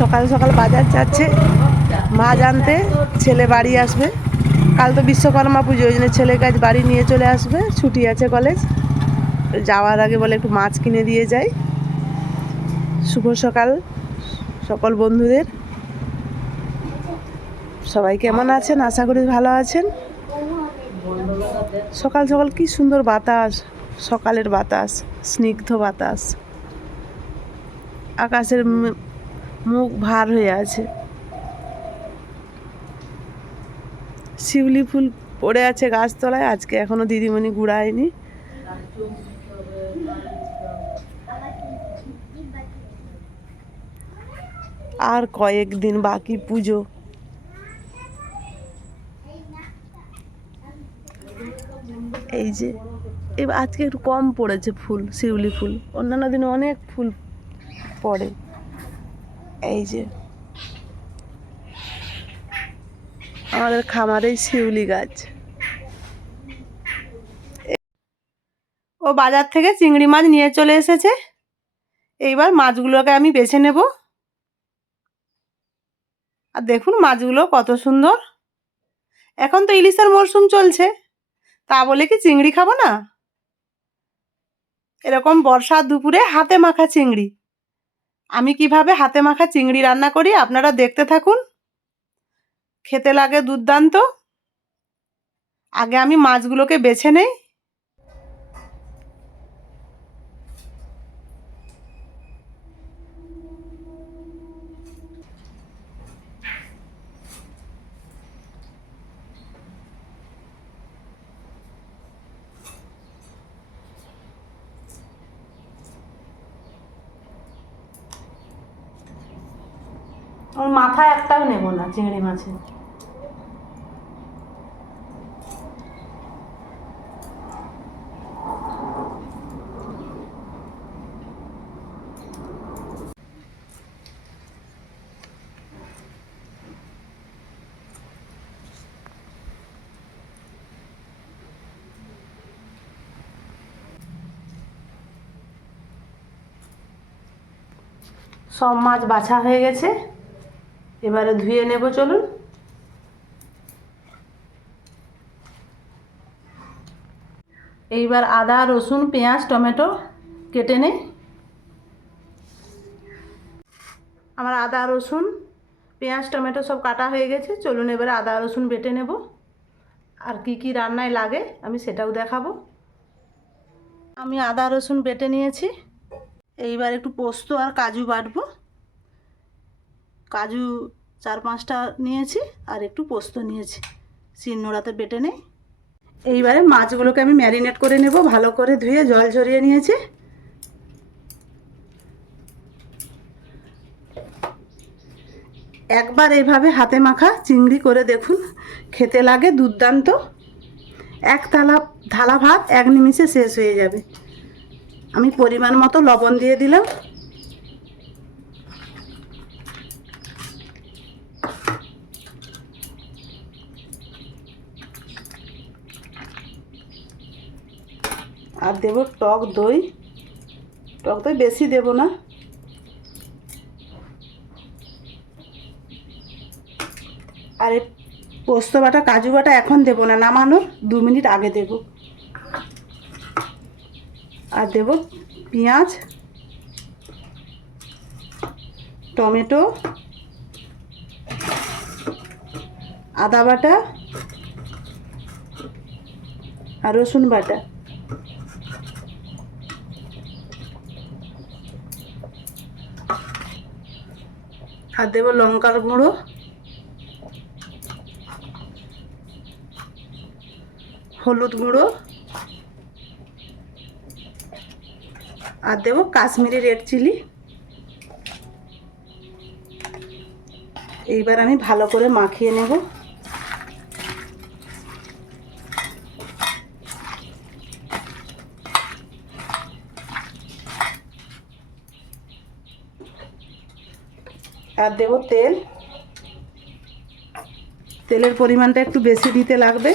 সকাল সকাল বাজার যাচ্ছে মাছ আনতে, ছেলে বাড়ি আসবে। কাল তো বিশ্বকর্মা পুজো, ওই জন্য ছেলেকে আজ বাড়ি নিয়ে চলে আসবে, ছুটি আছে কলেজ। যাওয়ার আগে বলে একটু মাছ কিনে দিয়ে যাই। শুভ সকাল সকল বন্ধুদের। সবাই কেমন আছেন? আশা করি ভালো আছেন। সকাল সকাল কি সুন্দর বাতাস, সকালের বাতাস, স্নিগ্ধ বাতাস। আকাশের মুখ ভার হয়ে আছে। শিউলি ফুল পড়ে আছে গাছতলায়, আজকে এখনো দিদিমণি গুড়ায়নি। আর কয়েকদিন বাকি পুজো। এই যে আজকে একটু কম পড়েছে ফুল, শিউলি ফুল। অন্যান্য দিনে অনেক ফুল পড়ে। এই যে আমাদের খামারেই শিউলি গাছ। ও বাজার থেকে চিংড়ি মাছ নিয়ে চলে এসেছে। এইবার মাছগুলোকে আমি বেছে নেব। আর দেখুন মাছগুলো কত সুন্দর। এখন তো ইলিশের মরশুম চলছে, তা বলে কি চিংড়ি খাবো না? এরকম বর্ষার দুপুরে হাতে মাখা চিংড়ি। আমি কিভাবে হাতে মাখা চিংড়ি রান্না করি আপনারা দেখতে থাকুন। খেতে লাগে দুর্দান্ত। আগে আমি মাছগুলোকে বেছে নেই। ওর মাথা একটাও নেব না চিংড়ি মাছের। সব মাছ বাছা হয়ে গেছে, এবারে ধুয়ে নেব। চলুন। এইবার আদা, রসুন, পেঁয়াজ, টমেটো কেটে নেই। আমার আদা, রসুন, পেঁয়াজ, টমেটো সব কাটা হয়ে গেছে। চলুন এবারে আদা রসুন বেটে নেব। আর কি কি রান্নায় লাগে আমি সেটাও দেখাবো। আমি আদা রসুন বেটে নিয়েছি। এইবার একটু পোস্ত আর কাজু বাটবো। কাজু 4-5টা নিয়েছি আর একটু পোস্ত নিয়েছি, শিলনোড়াতে বেটে নেই। এইবারে মাছগুলোকে আমি ম্যারিনেট করে নেব, ভালো করে ধুয়ে জল ঝরিয়ে নিয়েছি। একবার এইভাবে হাতে মাখা চিংড়ি করে দেখুন, খেতে লাগে দুর্দান্ত। এক থালা ভাত 1 নিমিষে শেষ হয়ে যাবে। আমি পরিমাণ মতো লবণ দিয়ে দিলাম। আর দেব টক দই। টক দই বেশি দেব না। আর এই পোস্ত বাটা, কাজু বাটা এখন দেব না, নামানোর 2 মিনিট আগে দেব। আর দেব পেঁয়াজ, টমেটো, আদা বাটা আর রসুন বাটা। আর দেব লঙ্কার গুঁড়ো, হলুদ গুঁড়ো আর দেব কাশ্মীরি রেড চিলি। এইবার আমি ভালো করে মাখিয়ে নেব। আর দেব তেল। তেলের পরিমাণটা একটু বেশি দিতে লাগবে।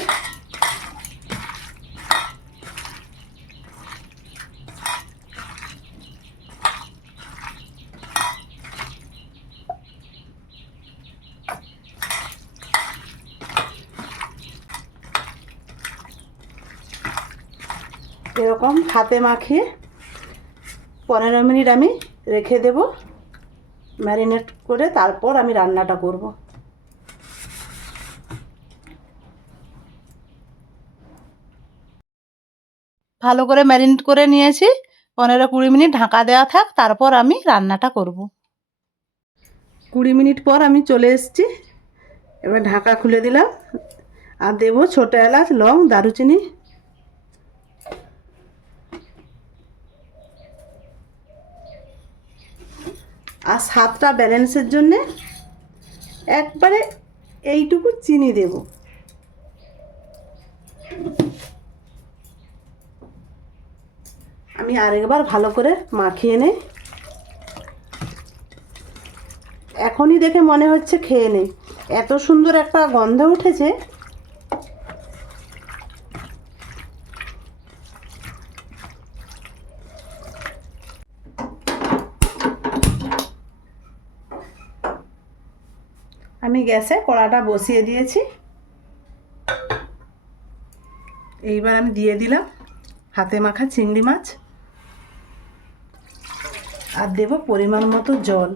এরকম হাতে মাখিয়ে 15 মিনিট আমি রেখে দেব ম্যারিনেট করে, তারপর আমি রান্নাটা করব। ভালো করে ম্যারিনেট করে নিয়েছি, 15-20 মিনিট ঢাকা দেওয়া থাক, তারপর আমি রান্নাটা করব। 20 মিনিট পর আমি চলে এসেছি, এবার ঢাকা খুলে দিলাম আর দেব ছোটো এলাচ, লং, দারুচিনি। আর স্বাদটা ব্যালেন্সের জন্যে একবারে এইটুকু চিনি দেব। আমি আরেকবার ভালো করে মাখিয়ে নেই। এখনই দেখে মনে হচ্ছে খেয়ে নেই, এত সুন্দর একটা গন্ধ উঠেছে। আমি গ্যাসে কড়াটা বসিয়ে দিয়েছি, এইবার আমি দিয়ে দিলাম হাতে মাখা চিংড়ি মাছ আর দেব পরিমাণ মতো জল।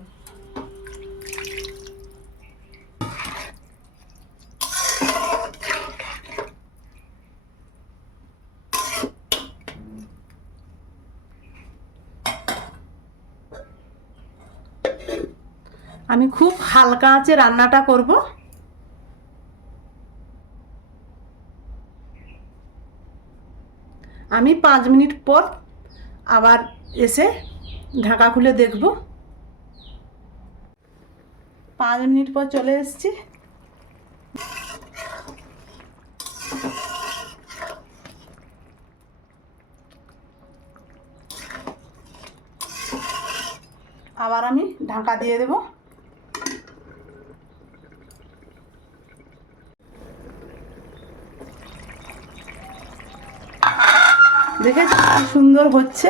আমি খুব হালকা আঁচে রান্নাটা করব। আমি 5 মিনিট পর আবার এসে ঢাকা খুলে দেখব। 5 মিনিট পর চলে এসেছি। আবার আমি ঢাকা দিয়ে দেব। দেখেছি কি সুন্দর হচ্ছে,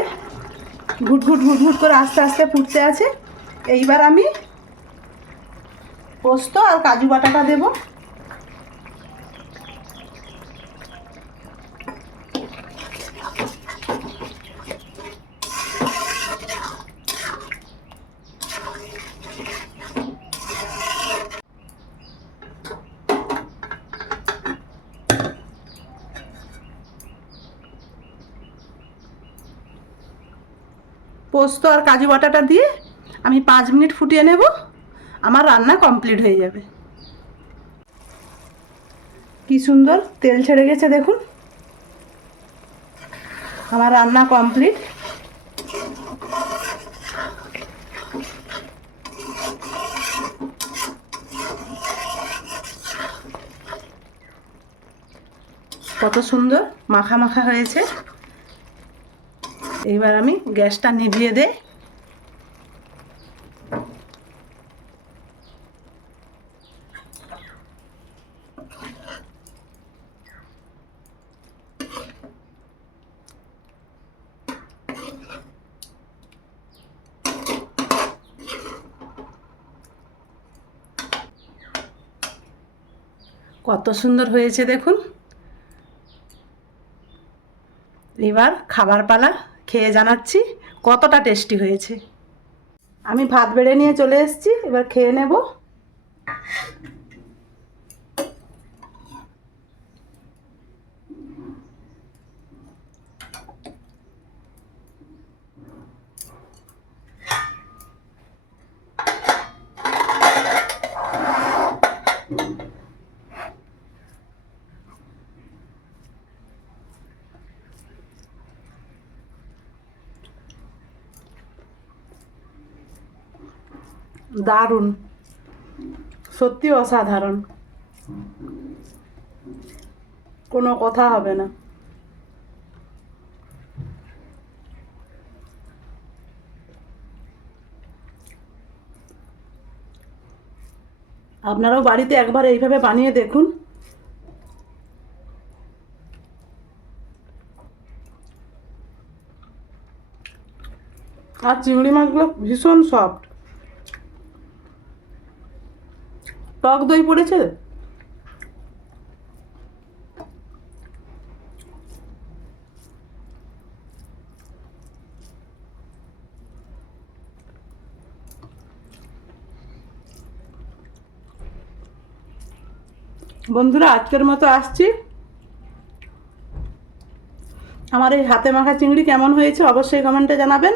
ঘুট ঘুট ঘুট ঘুট করে আস্তে আস্তে ফুটতে আছে। এইবার আমি পোস্ত আর কাজু বাটাটা দেব। পোস্ত আর কাজু বাটাটা দিয়ে আমি 5 মিনিট ফুটিয়ে নেব, আমার রান্না কমপ্লিট হয়ে যাবে। কি সুন্দর তেল ছেড়ে গেছে দেখুন, আমার রান্না কমপ্লিট। কত সুন্দর মাখা মাখা হয়েছে। এইবার আমি গ্যাসটা নিভিয়ে দেই। কত সুন্দর হয়েছে দেখুন। এবার খাবার পালা, খেয়ে জানাচ্ছি কতটা টেস্টি হয়েছে। আমি ভাত বেড়ে নিয়ে চলে এসেছি, এবার খেয়ে নেব। দারুণ, সত্যি অসাধারণ, কোনো কথা হবে না। আপনারাও বাড়িতে একবার এইভাবে বানিয়ে দেখুন। আর চিংড়ি মাছগুলো ভীষণ সফট, টক দই পড়েছে। বন্ধুরা আজকের মতো আসছি। আমার এই হাতে মাখা চিংড়ি কেমন হয়েছে অবশ্যই কমেন্টে জানাবেন।